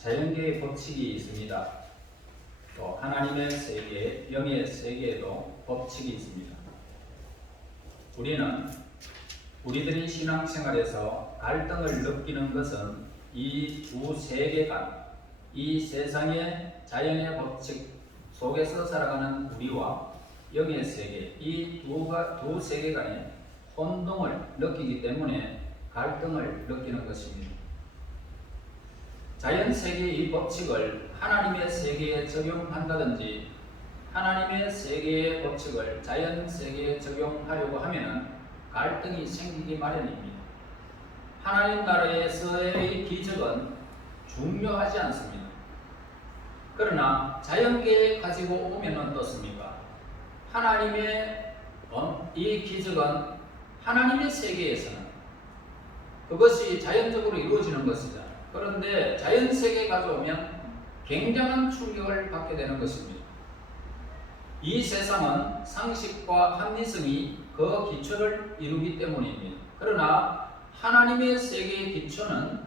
자연계의 법칙이 있습니다. 또 하나님의 세계, 영의 세계에도 법칙이 있습니다. 우리들이 신앙생활에서 갈등을 느끼는 것은 이 두 세계관, 이 세상의 자연의 법칙 속에서 살아가는 우리와 영의 세계, 이 두 세계관의 혼동을 느끼기 때문에 갈등을 느끼는 것입니다. 자연 세계의 이 법칙을 하나님의 세계에 적용한다든지 하나님의 세계의 법칙을 자연 세계에 적용하려고 하면 갈등이 생기기 마련입니다. 하나님 나라에서의 기적은 중요하지 않습니다. 그러나 자연계에 가지고 오면 어떻습니까? 하나님의 이 기적은 하나님의 세계에서는 그것이 자연적으로 이루어지는 것이잖아요. 그런데 자연세계에 가져오면 굉장한 충격을 받게 되는 것입니다. 이 세상은 상식과 합리성이 그 기초를 이루기 때문입니다. 그러나 하나님의 세계의 기초는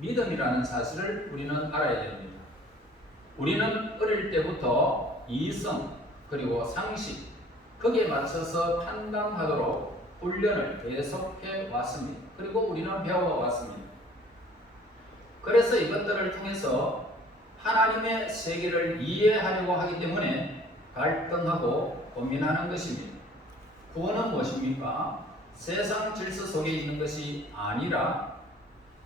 믿음이라는 사실을 우리는 알아야 됩니다. 우리는 어릴 때부터 이성 그리고 상식 거기에 맞춰서 판단하도록 훈련을 계속해 왔습니다. 그리고 우리는 배워왔습니다. 그래서 이것들을 통해서 하나님의 세계를 이해하려고 하기 때문에 갈등하고 고민하는 것입니다. 구원은 무엇입니까? 세상 질서 속에 있는 것이 아니라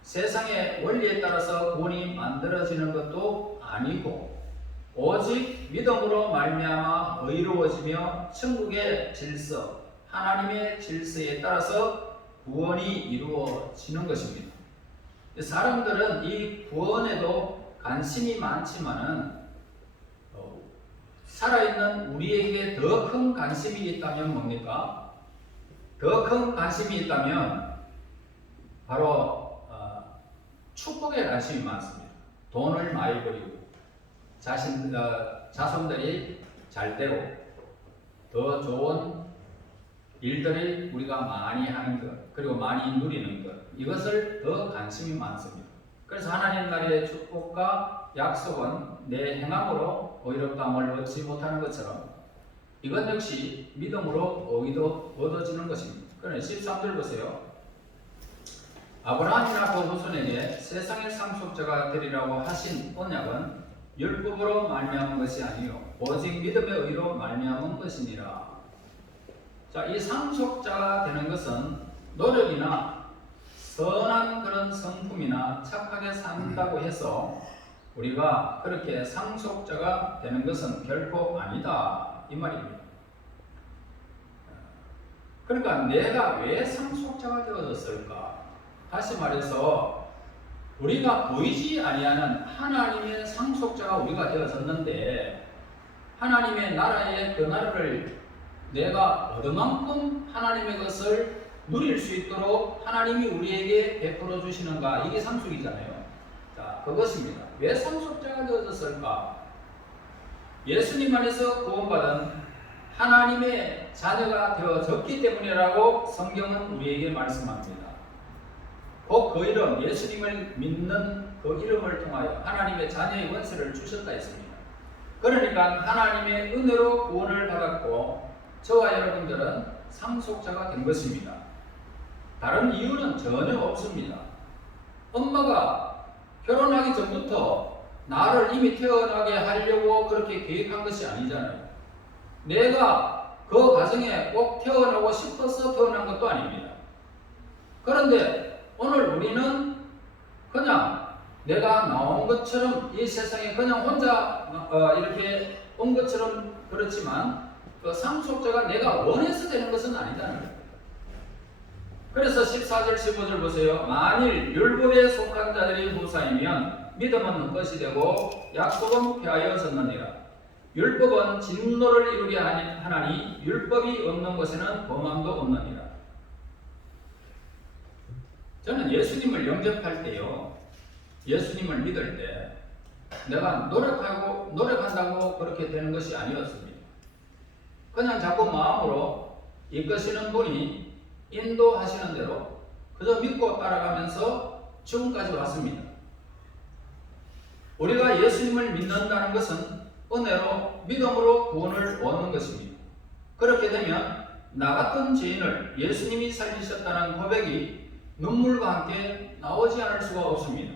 세상의 원리에 따라서 구원이 만들어지는 것도 아니고 오직 믿음으로 말미암아 의로워지며 천국의 질서, 하나님의 질서에 따라서 구원이 이루어지는 것입니다. 사람들은 이 구원에도 관심이 많지만은 살아있는 우리에게 더 큰 관심이 있다면 뭡니까? 더 큰 관심이 있다면 바로 축복에 관심이 많습니다. 돈을 많이 벌이고 자손들이 잘 되고 더 좋은 일들을 우리가 많이 하는 것 그리고 많이 누리는 것 이것을 더 관심이 많습니다. 그래서 하나님 나라의 축복과 약속은 내 행함으로 의롭다함을 얻지 못하는 것처럼 이것 역시 믿음으로 얻어지는 것입니다. 그런데 13절 보세요. 아브라함이나 그 후손에게 세상의 상속자가 되리라고 하신 언약은 율법으로 말미암은 것이 아니요 오직 믿음의 의로 말미암은 것이니라. 자, 이 상속자가 되는 것은 노력이나 선한 그런 성품이나 착하게 산다고 해서 우리가 그렇게 상속자가 되는 것은 결코 아니다 이 말입니다. 그러니까 내가 왜 상속자가 되어졌을까? 다시 말해서 우리가 보이지 아니하는 하나님의 상속자가 우리가 되어졌는데 하나님의 나라의 그 나라를 내가 얻은만큼 하나님의 것을 누릴 수 있도록 하나님이 우리에게 베풀어 주시는가? 이게 상속이잖아요. 자, 그것입니다. 왜 상속자가 되어졌을까? 예수님 안에서 구원받은 하나님의 자녀가 되어졌기 때문이라고 성경은 우리에게 말씀합니다. 곧 그 이름, 예수님을 믿는 그 이름을 통하여 하나님의 자녀의 원세를 주셨다 했습니다. 그러니까 하나님의 은혜로 구원을 받았고 저와 여러분들은 상속자가 된 것입니다. 다른 이유는 전혀 없습니다. 엄마가 결혼하기 전부터 나를 이미 태어나게 하려고 그렇게 계획한 것이 아니잖아요. 내가 그 가정에 꼭 태어나고 싶어서 태어난 것도 아닙니다. 그런데 오늘 우리는 그냥 내가 나온 것처럼 이 세상에 그냥 혼자 이렇게 온 것처럼 그렇지만 그 상속자가 내가 원해서 되는 것은 아니잖아요. 그래서 14절 15절 보세요. 만일 율법에 속한 자들이 후사이면 믿음은 것이 되고 약속은 폐하여졌느니라. 율법은 진노를 이루게 하나니 율법이 없는 곳에는 범함도 없느니라. 저는 예수님을 영접할 때요, 예수님을 믿을 때 내가 노력한다고 그렇게 되는 것이 아니었습니다. 그냥 자꾸 마음으로 이끄시는 분이 인도하시는 대로 그저 믿고 따라가면서 지금까지 왔습니다. 우리가 예수님을 믿는다는 것은 은혜로 믿음으로 구원을 얻는 것입니다. 그렇게 되면 나 같은 죄인을 예수님이 살리셨다는 고백이 눈물과 함께 나오지 않을 수가 없습니다.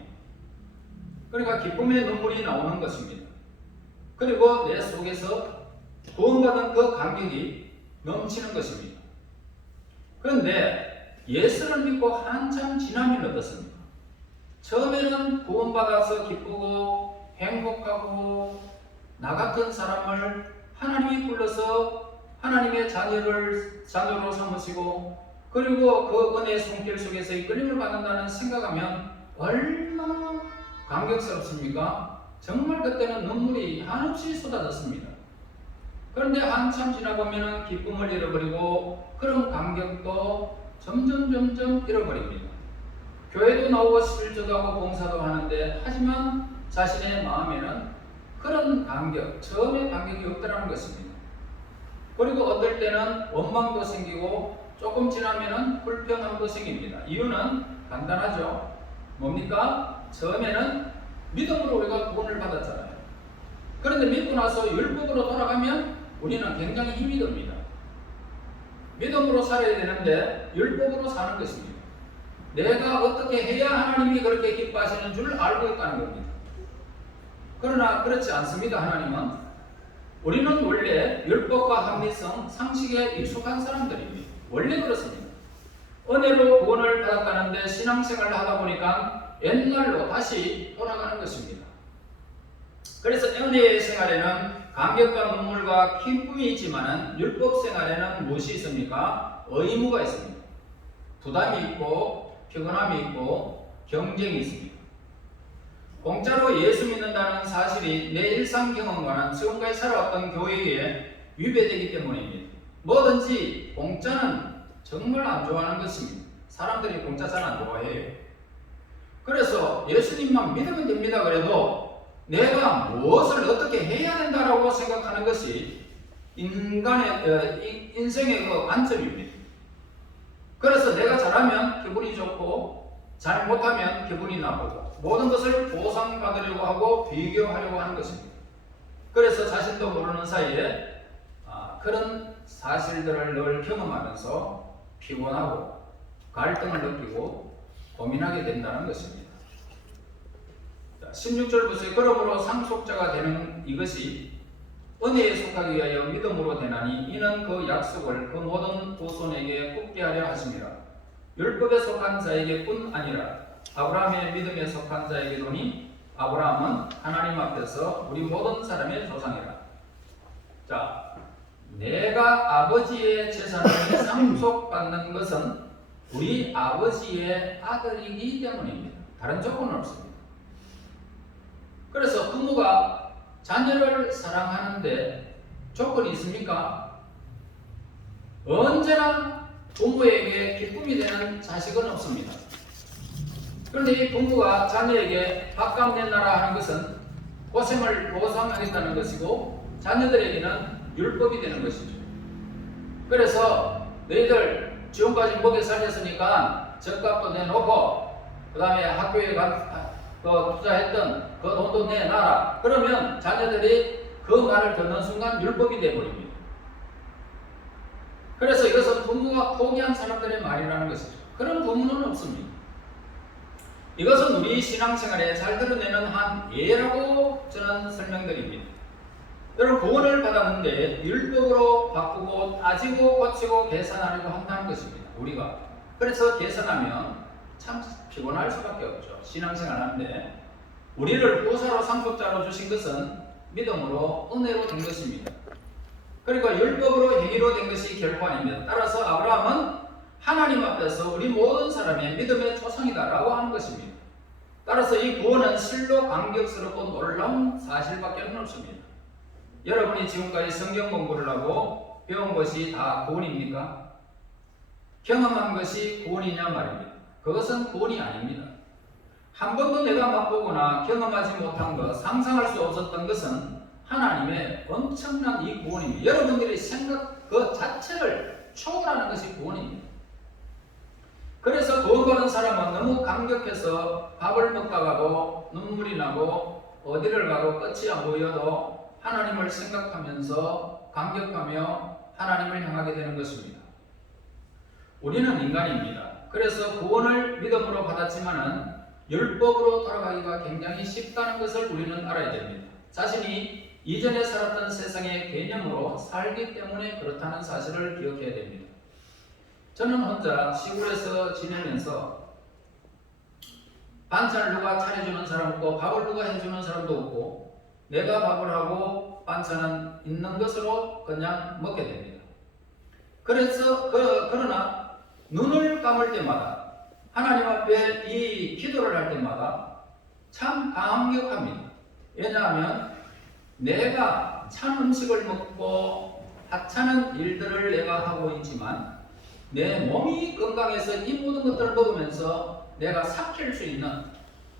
그러니까 기쁨의 눈물이 나오는 것입니다. 그리고 내 속에서 구원받은 그 감격이 넘치는 것입니다. 그런데 예수를 믿고 한참 지나면 어떻습니까? 처음에는 구원받아서 기쁘고 행복하고 나 같은 사람을 하나님이 불러서 하나님의 자녀로 삼으시고 그리고 그 은혜의 손길 속에서 이끌림을 받는다는 생각하면 얼마나 감격스럽습니까? 정말 그때는 눈물이 한없이 쏟아졌습니다. 그런데 한참 지나보면 기쁨을 잃어버리고 그런 감격도 점점 잃어버립니다. 교회도 나오고 11조도 하고 봉사도 하는데 하지만 자신의 마음에는 그런 감격, 처음의 감격이 없더라는 것입니다. 그리고 어떨 때는 원망도 생기고 조금 지나면은 불평함도 생깁니다. 이유는 간단하죠. 뭡니까? 처음에는 믿음으로 우리가 구원을 받았잖아요. 그런데 믿고 나서 율법으로 돌아가면 우리는 굉장히 힘이 듭니다. 믿음으로 살아야 되는데 율법으로 사는 것입니다. 내가 어떻게 해야 하나님이 그렇게 기뻐하시는 줄 알고 있다는 겁니다. 그러나 그렇지 않습니다. 하나님은 우리는 원래 율법과 합리성, 상식에 익숙한 사람들입니다. 원래 그렇습니다. 은혜로 구원을 받았다는데 신앙생활을 하다 보니까 옛날로 다시 돌아가는 것입니다. 그래서 은혜의 생활에는 감격과 눈물과 기쁨이 있지만 율법 생활에는 무엇이 있습니까? 의무가 있습니다. 부담이 있고 피곤함이 있고 경쟁이 있습니다. 공짜로 예수 믿는다는 사실이 내 일상 경험과는 지금까지 살아왔던 교회에 위배되기 때문입니다. 뭐든지 공짜는 정말 안 좋아하는 것입니다. 사람들이 공짜 잘 안 좋아해요. 그래서 예수님만 믿으면 됩니다. 그래도 내가 무엇을 어떻게 해야 된다라고 생각하는 것이 인간의 인생의 그 관점입니다. 그래서 내가 잘하면 기분이 좋고 잘 못하면 기분이 나쁘고 모든 것을 보상받으려고 하고 비교하려고 하는 것입니다. 그래서 자신도 모르는 사이에 그런 사실들을 늘 경험하면서 피곤하고 갈등을 느끼고 고민하게 된다는 것입니다. 16절 보세요. 그러므로 상속자가 되는 이것이 은혜에 속하기 위하여 믿음으로 되나니 이는 그 약속을 그 모든 후손에게 굳게 하려 하심이라. 율법에 속한 자에게뿐 아니라 아브라함의 믿음에 속한 자에게도니 아브라함은 하나님 앞에서 우리 모든 사람의 조상이라. 자, 내가 아버지의 재산을 상속받는 것은 우리 아버지의 아들이기 때문입니다. 다른 조건은 없습니다. 그래서 부모가 자녀를 사랑하는데 조건이 있습니까? 언제나 부모에게 기쁨이 되는 자식은 없습니다. 그런데 이 부모가 자녀에게 밥값 내놔라 하는 것은 고생을 보상하겠다는 것이고 자녀들에게는 율법이 되는 것이죠. 그래서 너희들 지금까지 먹여 살렸으니까 젖값도 내놓고 그 다음에 학교에 투자했던 그 돈도 내놔라. 그러면 자녀들이 그 말을 듣는 순간 율법이 되어버립니다. 그래서 이것은 부모가 포기한 사람들의 말이라는 것이죠. 그런 부모는 없습니다. 이것은 우리 신앙생활에 잘 드러내는 한 예라고 저는 설명드립니다. 여러분 구원을 받았는데 율법으로 바꾸고 따지고 고치고 계산하려고 한다는 것입니다. 우리가 그래서 계산하면 참 피곤할 수밖에 없죠. 신앙생활 하는데 우리를 보사로 상속자로 주신 것은 믿음으로 은혜로 된 것입니다. 그러니까 율법으로 행위로 된 것이 결코 아닙니다. 따라서 아브라함은 하나님 앞에서 우리 모든 사람의 믿음의 조상이다라고 하는 것입니다. 따라서 이 구원은 실로 감격스럽고 놀라운 사실밖에 없습니다. 여러분이 지금까지 성경 공부를 하고 배운 것이 다 구원입니까? 경험한 것이 구원이냐 말입니다. 그것은 구원이 아닙니다. 한 번도 내가 맛보거나 경험하지 못한 것, 상상할 수 없었던 것은 하나님의 엄청난 이 구원입니다. 여러분들의 생각 그 자체를 초월하는 것이 구원입니다. 그래서 구원받은 사람은 너무 감격해서 밥을 먹다가도 눈물이 나고 어디를 가도 끝이 안 보여도 하나님을 생각하면서 감격하며 하나님을 향하게 되는 것입니다. 우리는 인간입니다. 그래서 구원을 믿음으로 받았지만은 율법으로 돌아가기가 굉장히 쉽다는 것을 우리는 알아야 됩니다. 자신이 이전에 살았던 세상의 개념으로 살기 때문에 그렇다는 사실을 기억해야 됩니다. 저는 혼자 시골에서 지내면서 반찬을 누가 차려주는 사람 없고 밥을 누가 해주는 사람도 없고 내가 밥을 하고 반찬은 있는 것으로 그냥 먹게 됩니다. 그래서 그러나 눈을 감을 때마다 하나님 앞에 이 기도를 할 때마다 참 감격합니다. 왜냐하면 내가 찬 음식을 먹고 하찮은 일들을 내가 하고 있지만 내 몸이 건강해서 이 모든 것들을 먹으면서 내가 삭힐 수 있는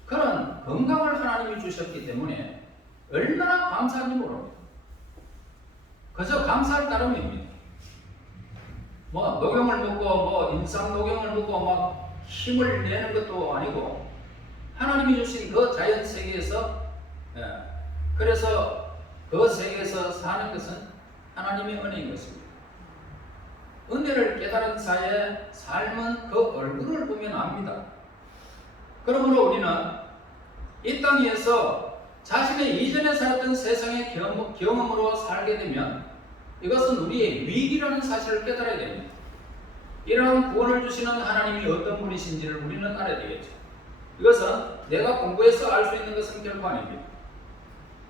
그런 건강을 하나님이 주셨기 때문에 얼마나 감사한지 모릅니다. 그저 감사할 따름입니다. 녹용을 먹고 인삼 녹용을 먹고 막 힘을 내는 것도 아니고 하나님이 주신 그 자연 세계에서 그래서 그 세계에서 사는 것은 하나님의 은혜인 것입니다. 은혜를 깨달은 자의 삶은 그 얼굴을 보면 압니다. 그러므로 우리는 이 땅에서 자신의 이전에 살았던 세상의 경험으로 살게 되면 이것은 우리의 위기라는 사실을 깨달아야 됩니다. 이러한 구원을 주시는 하나님이 어떤 분이신지를 우리는 알아야 되겠죠. 이것은 내가 공부해서 알 수 있는 것은 결코 아닙니다.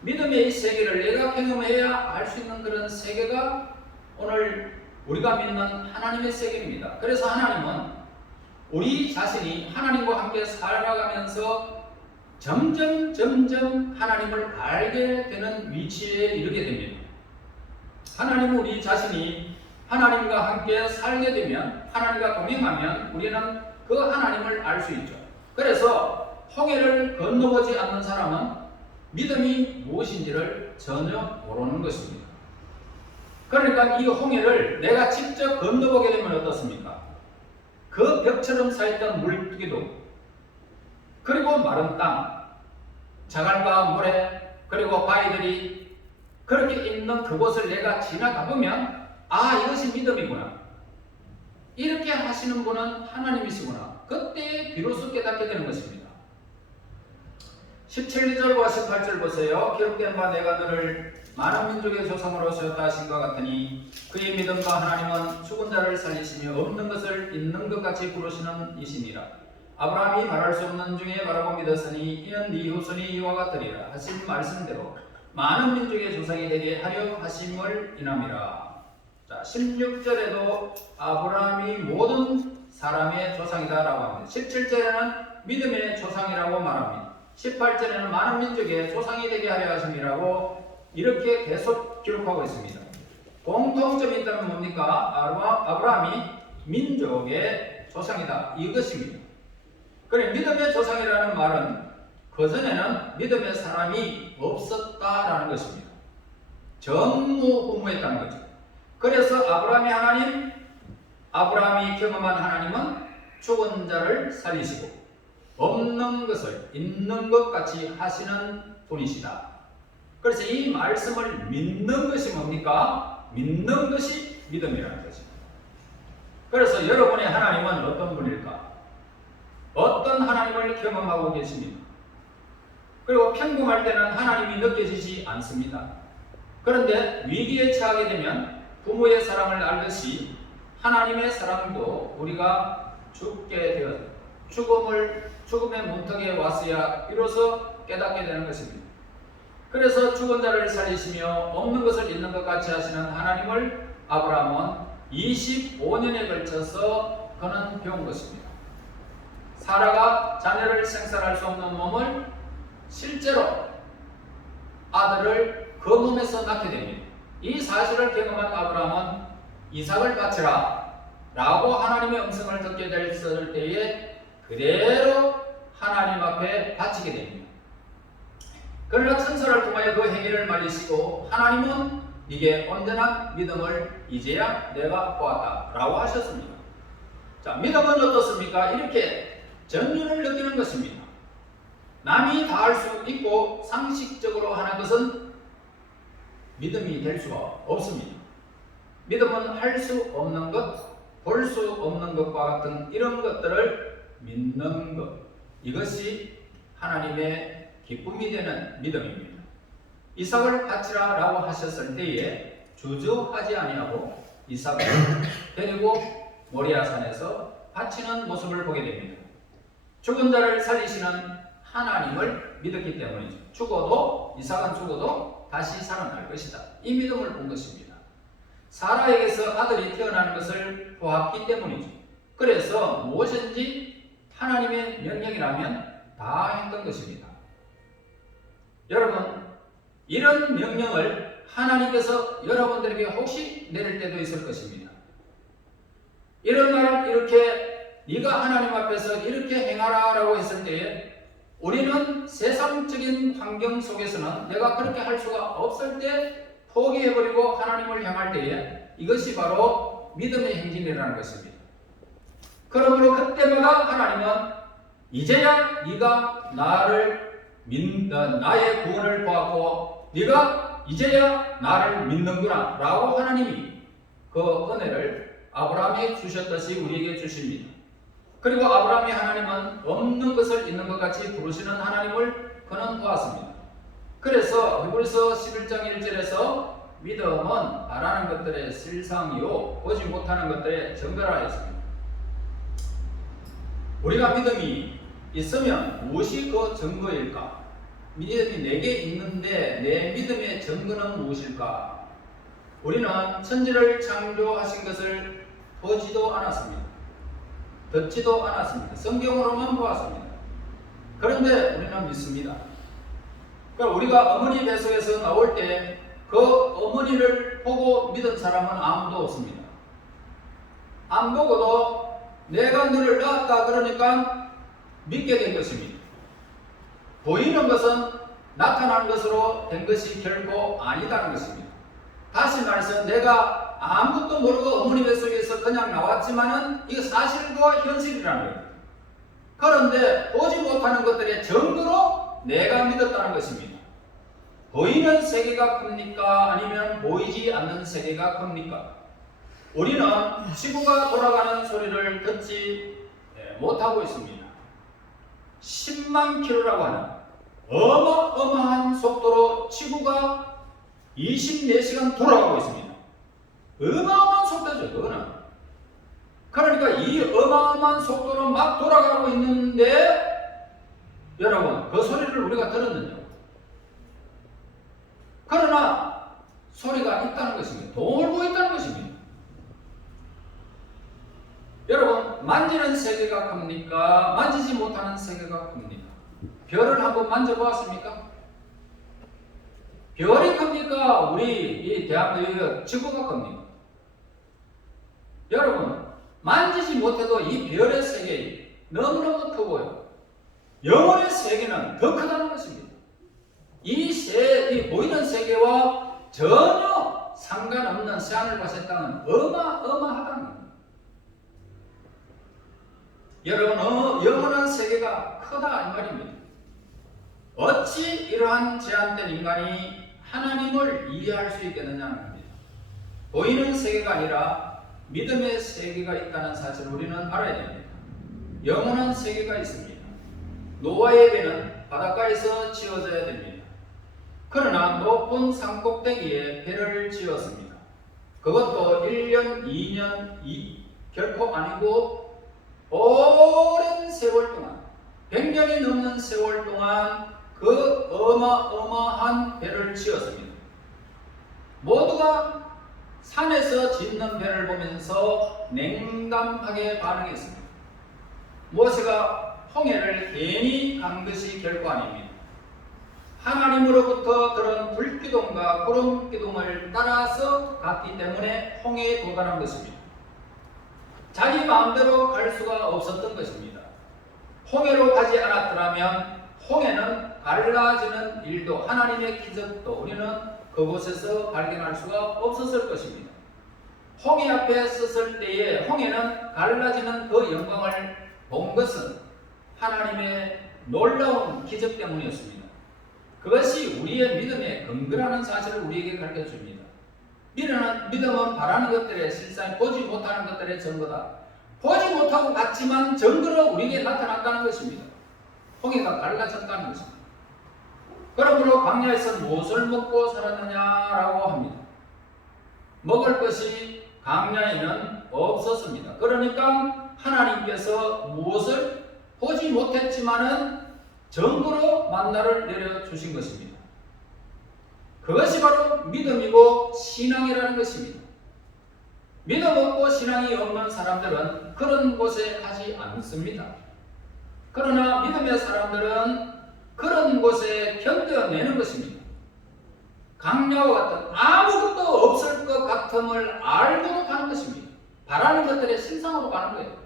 믿음의 이 세계를 내가 경험해야 알 수 있는 그런 세계가 오늘 우리가 믿는 하나님의 세계입니다. 그래서 하나님은 우리 자신이 하나님과 함께 살아가면서 점점 하나님을 알게 되는 위치에 이르게 됩니다. 하나님은 우리 자신이 하나님과 함께 살게 되면 하나님과 동행하면 우리는 그 하나님을 알 수 있죠. 그래서 홍해를 건너보지 않는 사람은 믿음이 무엇인지를 전혀 모르는 것입니다. 그러니까 이 홍해를 내가 직접 건너보게 되면 어떻습니까? 그 벽처럼 쌓였던 물기도 그리고 마른 땅, 자갈과 모래 그리고 바위들이 그렇게 있는 그곳을 내가 지나가 보면 이것이 믿음이구나. 이렇게 하시는 분은 하나님이시구나. 그때 비로소 깨닫게 되는 것입니다. 17절과 18절 보세요. 기록된 바 내가 너를 많은 민족의 조상으로 세웠다 하신 것 같으니 그의 믿음과 하나님은 죽은 자를 살리시며 없는 것을 있는 것 같이 부르시는 이시니라. 아브라함이 말할 수 없는 중에 말하고 믿었으니 이는 네 후손이 이와 같으리라 하신 말씀대로 많은 민족의 조상이 되게 하려 하심을 인함이라. 자, 16절에도 아브라함이 모든 사람의 조상이다 라고 합니다. 17절에는 믿음의 조상이라고 말합니다. 18절에는 많은 민족의 조상이 되게 하려 하심이라고 이렇게 계속 기록하고 있습니다. 공통점이 있다면 뭡니까? 아브라함이 민족의 조상이다 이것입니다. 그래, 믿음의 조상이라는 말은 그전에는 믿음의 사람이 없었다라는 것입니다. 전무후무했다는 거죠. 그래서 아브라함이 경험한 하나님은 죽은 자를 살리시고 없는 것을 있는 것 같이 하시는 분이시다. 그래서 이 말씀을 믿는 것이 뭡니까? 믿는 것이 믿음이라는 것입니다. 그래서 여러분의 하나님은 어떤 분일까? 어떤 하나님을 경험하고 계십니까? 그리고 평범할 때는 하나님이 느껴지지 않습니다. 그런데 위기에 처하게 되면 부모의 사랑을 알듯이 하나님의 사랑도 우리가 죽게 되어 죽음의 문턱에 왔어야 비로소 깨닫게 되는 것입니다. 그래서 죽은 자를 살리시며 없는 것을 있는 것 같이 하시는 하나님을 아브라함은 25년에 걸쳐서 그는 배운 것입니다. 사라가 자녀를 생산할 수 없는 몸을 실제로 아들을 그 몸에서 낳게 됩니다. 이 사실을 경험한 아브라함은 이삭을 바치라 라고 하나님의 음성을 듣게 됐을 때에 그대로 하나님 앞에 바치게 됩니다. 그러나 천사를 통하여 그 행위를 말리시고 하나님은 이게 온전한 믿음을 이제야 내가 보았다 라고 하셨습니다. 자, 믿음은 어떻습니까? 이렇게 전율을 느끼는 것입니다. 남이 다 할 수 있고 상식적으로 하는 것은 믿음이 될 수가 없습니다. 믿음은 할 수 없는 것, 볼 수 없는 것과 같은 이런 것들을 믿는 것, 이것이 하나님의 기쁨이 되는 믿음입니다. 이삭을 바치라 라고 하셨을 때에 주저하지 아니하고 이삭을 데리고 모리아산에서 바치는 모습을 보게 됩니다. 죽은 자를 살리시는 하나님을 믿었기 때문이죠. 이삭은 죽어도 다시 살아날 것이다. 이 믿음을 본 것입니다. 사라에게서 아들이 태어나는 것을 보았기 때문이죠. 그래서 무엇인지 하나님의 명령이라면 다 했던 것입니다. 여러분, 이런 명령을 하나님께서 여러분들에게 혹시 내릴 때도 있을 것입니다. 이런 말을 이렇게 네가 하나님 앞에서 이렇게 행하라 라고 했을 때에 우리는 세상적인 환경 속에서는 내가 그렇게 할 수가 없을 때 포기해버리고 하나님을 향할 때에 이것이 바로 믿음의 행진이라는 것입니다. 그러므로 그때마다 하나님은 이제야 네가 나의 구원을 보았고 네가 이제야 나를 믿는구나 라고 하나님이 그 은혜를 아브라함에 주셨듯이 우리에게 주십니다. 그리고 아브라함의 하나님은 없는 것을 있는 것 같이 부르시는 하나님을 그는 보았습니다. 그래서 히브리서 11장 1절에서 믿음은 바라는 것들의 실상이요 보지 못하는 것들의 증거라 했습니다. 우리가 믿음이 있으면 무엇이 그 증거일까? 믿음이 내게 있는데 내 믿음의 증거는 무엇일까? 우리는 천지를 창조하신 것을 보지도 않았습니다. 듣지도 않았습니다. 성경으로만 보았습니다. 그런데 우리는 믿습니다. 그러니까 우리가 어머니 뱃속에서 나올 때 그 어머니를 보고 믿은 사람은 아무도 없습니다. 안 보고도 내가 너를 낳았다 그러니까 믿게 된 것입니다. 보이는 것은 나타난 것으로 된 것이 결코 아니다는 것입니다. 다시 말해서 내가 아무것도 모르고 어머니 뱃속에서 그냥 나왔지만은 이거 사실과 현실이라는 거예요. 그런데 보지 못하는 것들의 증거로 내가 믿었다는 것입니다. 보이는 세계가 큽니까? 아니면 보이지 않는 세계가 큽니까? 우리는 지구가 돌아가는 소리를 듣지 못하고 있습니다. 10만 킬로라고 하는 어마어마한 속도로 지구가 24시간 돌아가고 있습니다. 어마어마한 속도죠, 그거는. 그러니까 이 어마어마한 속도로 막 돌아가고 있는데 여러분, 그 소리를 우리가 들었느냐? 그러나 소리가 있다는 것입니다. 돌고 있다는 것입니다. 여러분, 만지는 세계가 큽니까? 만지지 못하는 세계가 큽니까? 별을 한번 만져보았습니까? 별이 큽니까? 우리 이 대한민국 지구가 큽니까? 여러분, 만지지 못해도 이 별의 세계 너무너무 크고요. 영혼의 세계는 더 크다는 것입니다. 이 보이는 세계와 전혀 상관없는 새하늘과 새 땅은 어마어마하다는 겁니다. 여러분, 영원한 세계가 크다 이 말입니다. 어찌 이러한 제한된 인간이 하나님을 이해할 수 있겠느냐는 겁니다. 보이는 세계가 아니라 믿음의 세계가 있다는 사실을 우리는 알아야 됩니다. 영원한 세계가 있습니다. 노아의 배는 바닷가에서 지어져야 됩니다. 그러나 높은 산꼭대기에 배를 지었습니다. 그것도 1년, 2년, 결코 아니고 오랜 세월 동안, 100년이 넘는 세월 동안 그 어마어마한 배를 지었습니다. 모두가 산에서 짓는 배를 보면서 냉담하게 반응했습니다. 모세가 홍해를 괜히 간 것이 결코 아닙니다. 하나님으로부터 들은 불기둥과 구름기둥을 따라서 갔기 때문에 홍해에 도달한 것입니다. 자기 마음대로 갈 수가 없었던 것입니다. 홍해로 가지 않았더라면 홍해는 갈라지는 일도 하나님의 기적도 우리는 그곳에서 발견할 수가 없었을 것입니다. 홍해 앞에 섰을 때에 홍해는 갈라지는 그 영광을 본 것은 하나님의 놀라운 기적 때문이었습니다. 그것이 우리의 믿음의 근거라는 사실을 우리에게 가르쳐줍니다. 믿음은 바라는 것들의 실상, 보지 못하는 것들의 증거다. 보지 못하고 같지만 증거로 우리에게 나타났다는 것입니다. 홍해가 갈라졌다는 것입니다. 그러므로 광야에서 무엇을 먹고 살았느냐라고 합니다. 먹을 것이 광야에는 없었습니다. 그러니까 하나님께서 무엇을 보지 못했지만은 증거로 만나를 내려주신 것입니다. 그것이 바로 믿음이고 신앙이라는 것입니다. 믿음 없고 신앙이 없는 사람들은 그런 곳에 가지 않습니다. 그러나 믿음의 사람들은 그런 곳에 견뎌내는 것입니다. 강야와 같은 아무것도 없을 것 같음을 알고도 가는 것입니다. 바라는 것들의 실상으로 가는 거예요.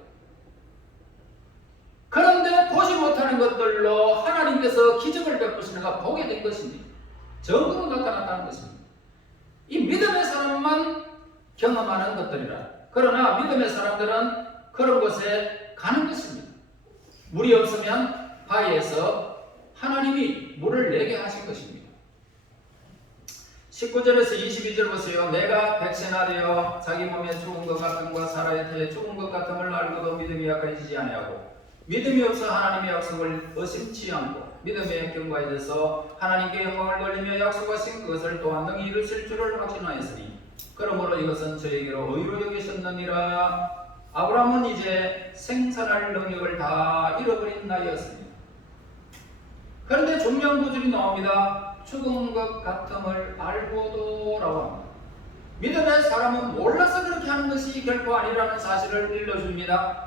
그런데 보지 못하는 것들로 하나님께서 기적을 베푸시는가 보게 된 것입니다. 증거로 나타났다는 것입니다. 이 믿음의 사람만 경험하는 것들이라. 그러나 믿음의 사람들은 그런 곳에 가는 것입니다. 물이 없으면 바위에서 하나님이 물을 내게 하신 것입니다. 19절에서 22절 보세요. 내가 백세나 되어 자기 몸에 죽은 것 같음과 사라의 태에 죽은 것 같음을 알고도 믿음이 약해지지 아니하고 믿음이 없어 하나님의 약속을 의심치 않고 믿음의 경과에서 하나님께 영광을 돌리며 약속하신 그것을 또한 능히 이루실 줄을 확신하였으니 그러므로 이것은 저에게로 의로 여기셨느니라. 아브라함은 이제 생산할 능력을 다 잃어버린 나이였습니다. 그런데 중요한 구절이 나옵니다. 죽은 것 같음을 알고도 라고 합니다. 믿음의 사람은 몰라서 그렇게 하는 것이 결코 아니라는 사실을 일러줍니다.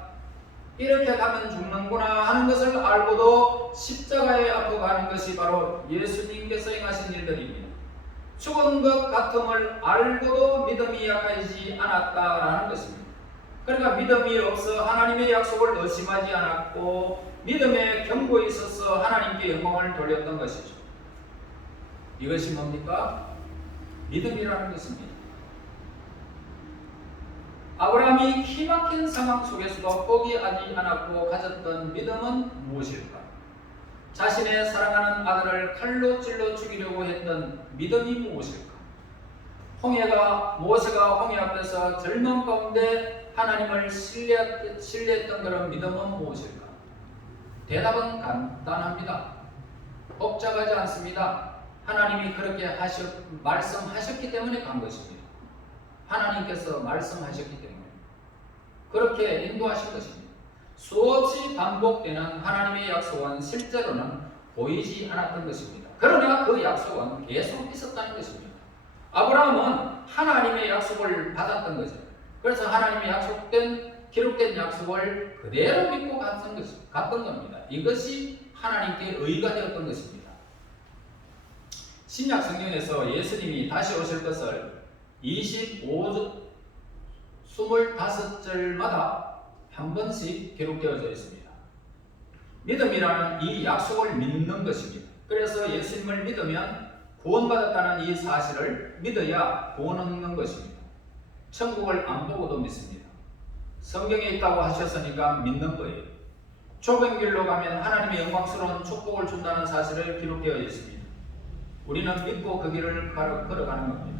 이렇게 가면 죽는구나 하는 것을 알고도 십자가에 앞으로 가는 것이 바로 예수님께서 행하신 일들입니다. 죽은 것 같음을 알고도 믿음이 약해지지 않았다라는 것입니다. 그러니까 믿음이 없어 하나님의 약속을 의심하지 않았고 믿음의 경고에 있어서 하나님께 영광을 돌렸던 것이죠. 이것이 뭡니까? 믿음이라는 것입니다. 아브라함이 기막힌 상황 속에서도 포기하지 않았고 가졌던 믿음은 무엇일까? 자신의 사랑하는 아들을 칼로 찔러 죽이려고 했던 믿음이 무엇일까? 모세가 홍해 앞에서 절망 가운데 하나님을 신뢰했던 그런 믿음은 무엇일까? 대답은 간단합니다. 복잡하지 않습니다. 하나님이 그렇게 말씀하셨기 때문에 간 것입니다. 하나님께서 말씀하셨기 때문에 그렇게 인도하신 것입니다. 수없이 반복되는 하나님의 약속은 실제로는 보이지 않았던 것입니다. 그러나 그 약속은 계속 있었다는 것입니다. 아브라함은 하나님의 약속을 받았던 거죠. 그래서 하나님의 기록된 약속을 그대로 믿고 갔던 겁니다. 이것이 하나님께 의가 되었던 것입니다. 신약 성경에서 예수님이 다시 오실 것을 25절마다 한 번씩 기록되어져 있습니다. 믿음이라는 이 약속을 믿는 것입니다. 그래서 예수님을 믿으면 구원받았다는 이 사실을 믿어야 구원 얻는 것입니다. 천국을 안 보고도 믿습니다. 성경에 있다고 하셨으니까 믿는 거예요. 좁은 길로 가면 하나님의 영광스러운 축복을 준다는 사실을 기록되어 있습니다. 우리는 믿고 그 길을 걸어가는 겁니다.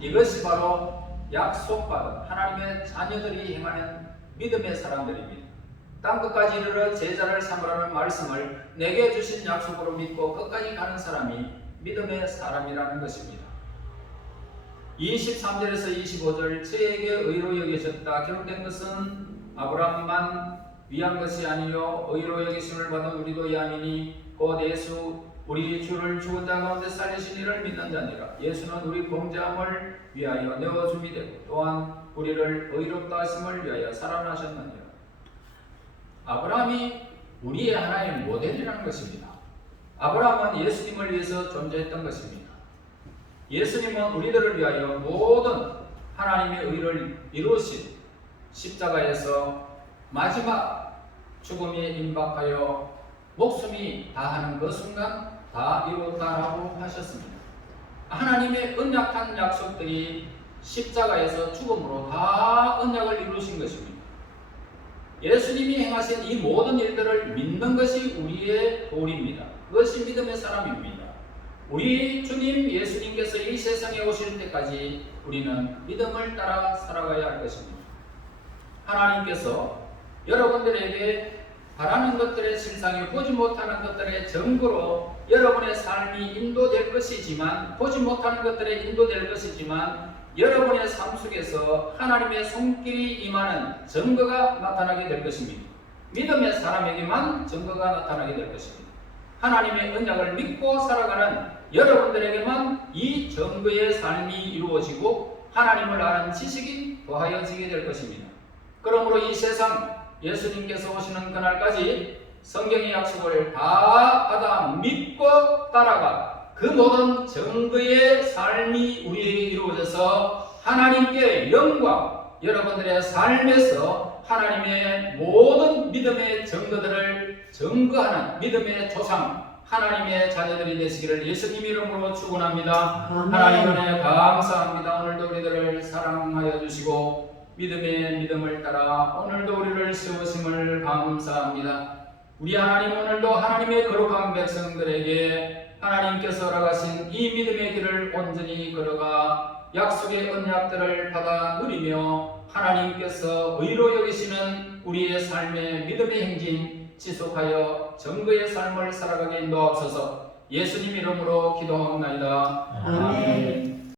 이것이 바로 약속받은 하나님의 자녀들이 행하는 믿음의 사람들입니다. 땅끝까지 이르러 제자를 삼으라는 말씀을 내게 주신 약속으로 믿고 끝까지 가는 사람이 믿음의 사람이라는 것입니다. 23절에서 25절 저에게 의로 여기셨다 기록된 것은 아브라함만 위한 것이 아니요 의로 여기심을 받은 우리도 이함이니 곧 예수 우리 주를 죽은 자 가운데 살리신 이를 믿는 자니라. 예수는 우리 범죄함을 위하여 내어줌이 되고 또한 우리를 의롭다 하심을 위하여 살아나셨느니라. 아브라함이 우리의 하나의 모델이라는 것입니다. 아브라함은 예수님을 위해서 존재했던 것입니다. 예수님은 우리들을 위하여 모든 하나님의 의를 이루신 십자가에서 마지막 죽음에 임박하여 목숨이 다하는 그 순간 다 이루었다라고 하셨습니다. 하나님의 언약한 약속들이 십자가에서 죽음으로 다 언약을 이루신 것입니다. 예수님이 행하신 이 모든 일들을 믿는 것이 우리의 도리입니다. 그것이 믿음의 사람입니다. 우리 주님 예수님께서 이 세상에 오실 때까지 우리는 믿음을 따라 살아가야 할 것입니다. 하나님께서 여러분들에게 바라는 것들의 실상이 보지 못하는 것들의 증거로 여러분의 삶이 인도될 것이지만, 보지 못하는 것들에 인도될 것이지만, 여러분의 삶 속에서 하나님의 손길이 임하는 증거가 나타나게 될 것입니다. 믿음의 사람에게만 증거가 나타나게 될 것입니다. 하나님의 언약을 믿고 살아가는 여러분들에게만 이 증거의 삶이 이루어지고 하나님을 아는 지식이 더하여지게 될 것입니다. 그러므로 이 세상 예수님께서 오시는 그날까지 성경의 약속을 다 받아 믿고 따라가 그 모든 증거의 삶이 우리에게 이루어져서 하나님께 영광, 여러분들의 삶에서 하나님의 모든 믿음의 증거들을 증거하는 믿음의 조상, 하나님의 자녀들이 되시기를 예수님 이름으로 축원합니다. 하나님 은혜 감사합니다. 오늘도 우리들을 사랑하여 주시고 믿음의 믿음을 따라 오늘도 우리를 세우심을 감사합니다. 우리 하나님 오늘도 하나님의 거룩한 백성들에게 하나님께서 허락하신 이 믿음의 길을 온전히 걸어가 약속의 언약들을 받아 누리며 하나님께서 의로 여기시는 우리의 삶의 믿음의 행진 지속하여 정의의 삶을 살아가게 인도하옵소서. 예수님 이름으로 기도하옵나이다. 아멘.